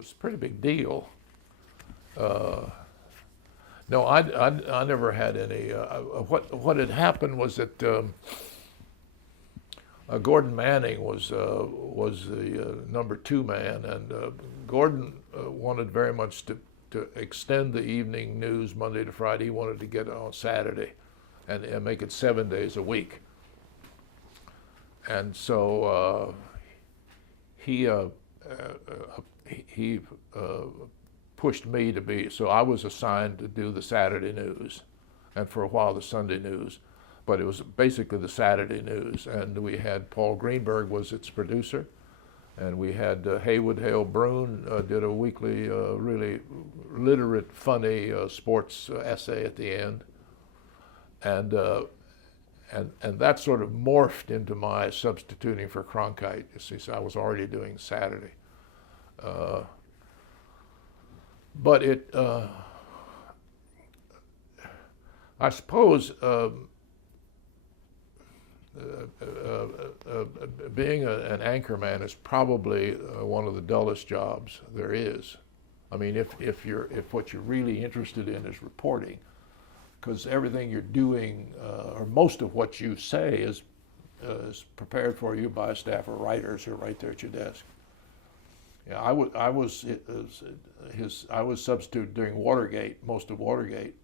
was a pretty big deal. No, I never had any. What had happened was that Gordon Manning was the number 2 man, and Gordon wanted very much to extend the evening news Monday to Friday. He wanted to get it on Saturday, and make it 7 days a week. And so he pushed me to be, so I was assigned to do the Saturday news, and for a while the Sunday news, but it was basically the Saturday news. And we had Paul Greenberg was its producer, and we had Haywood Hale Broun did a weekly, really literate, funny sports essay at the end, and that sort of morphed into my substituting for Cronkite. You see, so I was already doing Saturday. But it, I suppose, being an anchorman is probably one of the dullest jobs there is. I mean, if what you're really interested in is reporting, because everything you're doing, or most of what you say, is prepared for you by a staff of writers who are right there at your desk. Yeah, I was substitute during Watergate, most of Watergate,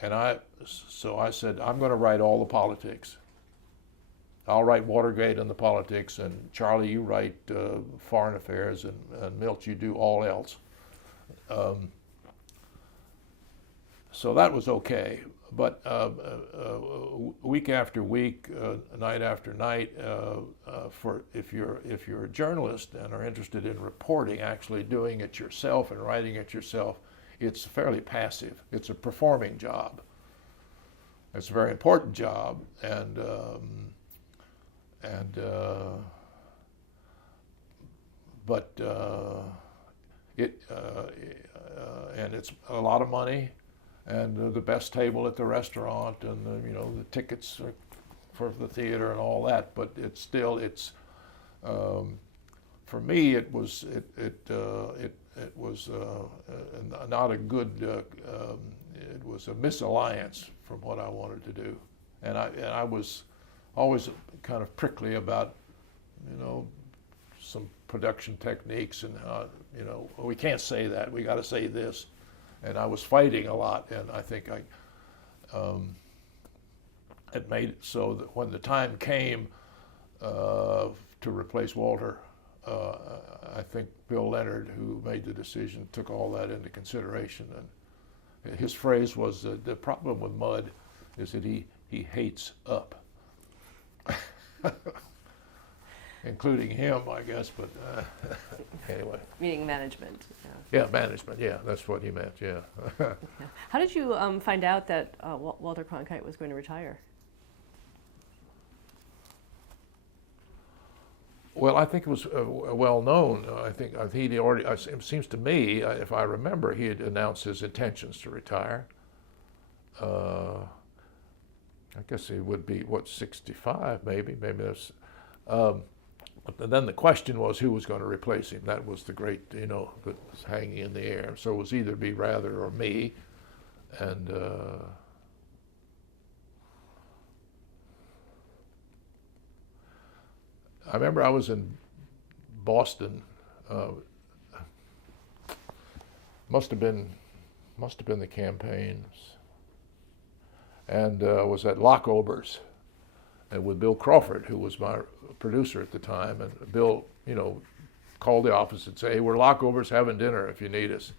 and so I said, I'm going to write all the politics. I'll write Watergate and the politics, and Charlie, you write foreign affairs, and Milt, you do all else. So that was okay, but week after week, night after night, if you're a journalist and are interested in reporting, actually doing it yourself and writing it yourself, it's fairly passive. It's a performing job. It's a very important job, and it's a lot of money, and the best table at the restaurant, and the tickets for the theater and all that. But for me it was not a good. It was a misalliance from what I wanted to do, and I was always kind of prickly about some production techniques and how we can't say that, we got to say this. And I was fighting a lot, and I think it made it so that when the time came to replace Walter, I think Bill Leonard, who made the decision, took all that into consideration. And his phrase was, the problem with Mudd is that he hates up. Including him, I guess, but anyway. Meaning management. Yeah, management, yeah, that's what he meant, yeah. How did you find out that Walter Cronkite was going to retire? Well, I think it was well known. I think he'd already, it seems to me, if I remember, he had announced his intentions to retire. I guess he would be, 65 maybe that's, but then the question was who was going to replace him. That was the great, that was hanging in the air. So it was either be Rather or me. And I remember I was in Boston. Must have been the campaigns. And was at Lockober's. And with Bill Crawford, who was my producer at the time, and Bill, called the office and said, "Hey, we're Lockover's having dinner if you need us."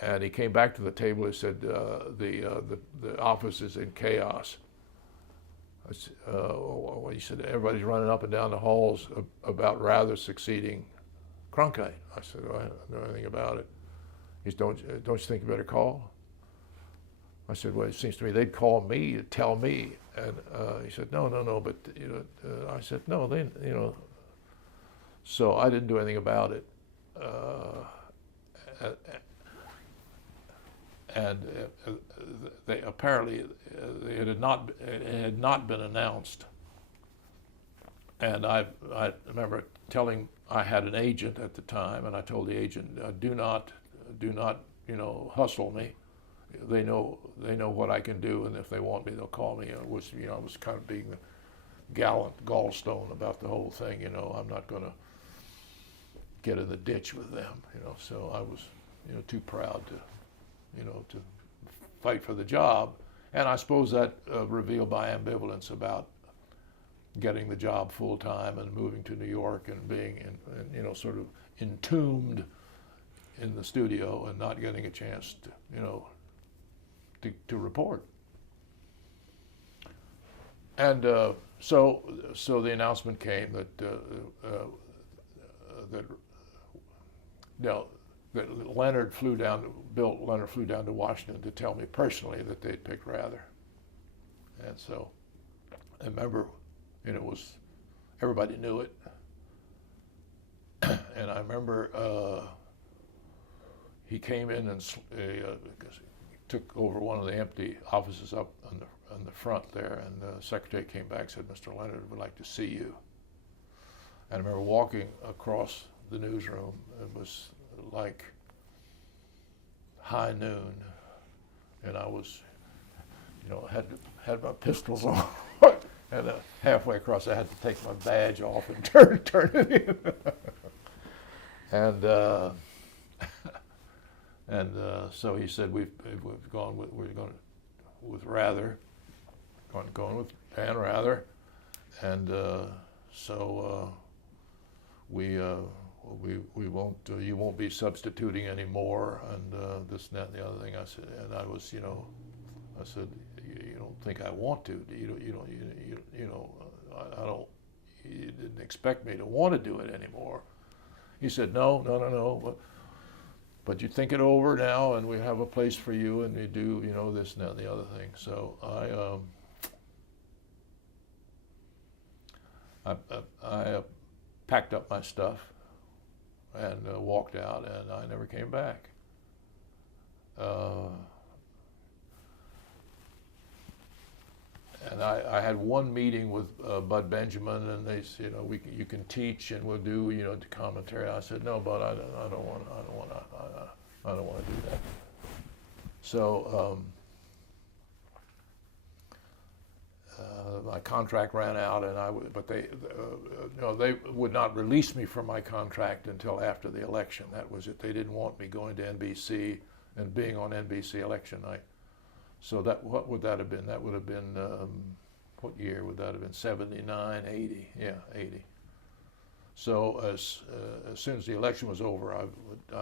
And he came back to the table and said, "The office is in chaos." He said, "Everybody's running up and down the halls about Rather succeeding Cronkite." I said, "Well, I don't know anything about it." He said, "Don't you think you better call?" I said, "Well, it seems to me they'd call me to tell me." And he said, no, but, I said, no, so I didn't do anything about it. And they apparently, it had not been announced. And I remember telling I had an agent at the time, and I told the agent, do not, hustle me. They know what I can do, and if they want me, they'll call me. It was, I was kind of being the gallant gallstone about the whole thing. I'm not going to get in the ditch with them. So I was, too proud to fight for the job, and I suppose that revealed my ambivalence about getting the job full time and moving to New York and being sort of entombed in the studio and not getting a chance to report. And so the announcement came that Bill Leonard flew down to Washington to tell me personally that they'd picked Rather. And so I remember, everybody knew it. And I remember he came in and took over one of the empty offices up on the front there, and the secretary came back and said, "Mr. Leonard would like to see you." And I remember walking across the newsroom. It was like high noon, and I was, had my pistols on, and halfway across I had to take my badge off and turn it in, and so he said, we're going with Rather, going with Dan Rather, and so we won't, you won't be substituting anymore, and this and that and the other thing. I said, and I was, I said, you don't think I want to? I don't. You didn't expect me to want to do it anymore. He said, no. But you think it over now, and we have a place for you, and you do, this and that and the other thing. So I packed up my stuff and walked out, and I never came back. And I had one meeting with Bud Benjamin, and they said, you can teach, and we'll do, the commentary. I said, no, Bud, I don't want to do that. So my contract ran out, and but they would not release me from my contract until after the election. That was it. They didn't want me going to NBC and being on NBC election night. So what would that have been? That would have been, what year would that have been? 79, 80, yeah, 80. So as soon as the election was over, I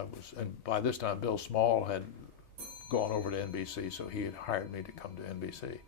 was, and by this time Bill Small had gone over to NBC, so he had hired me to come to NBC.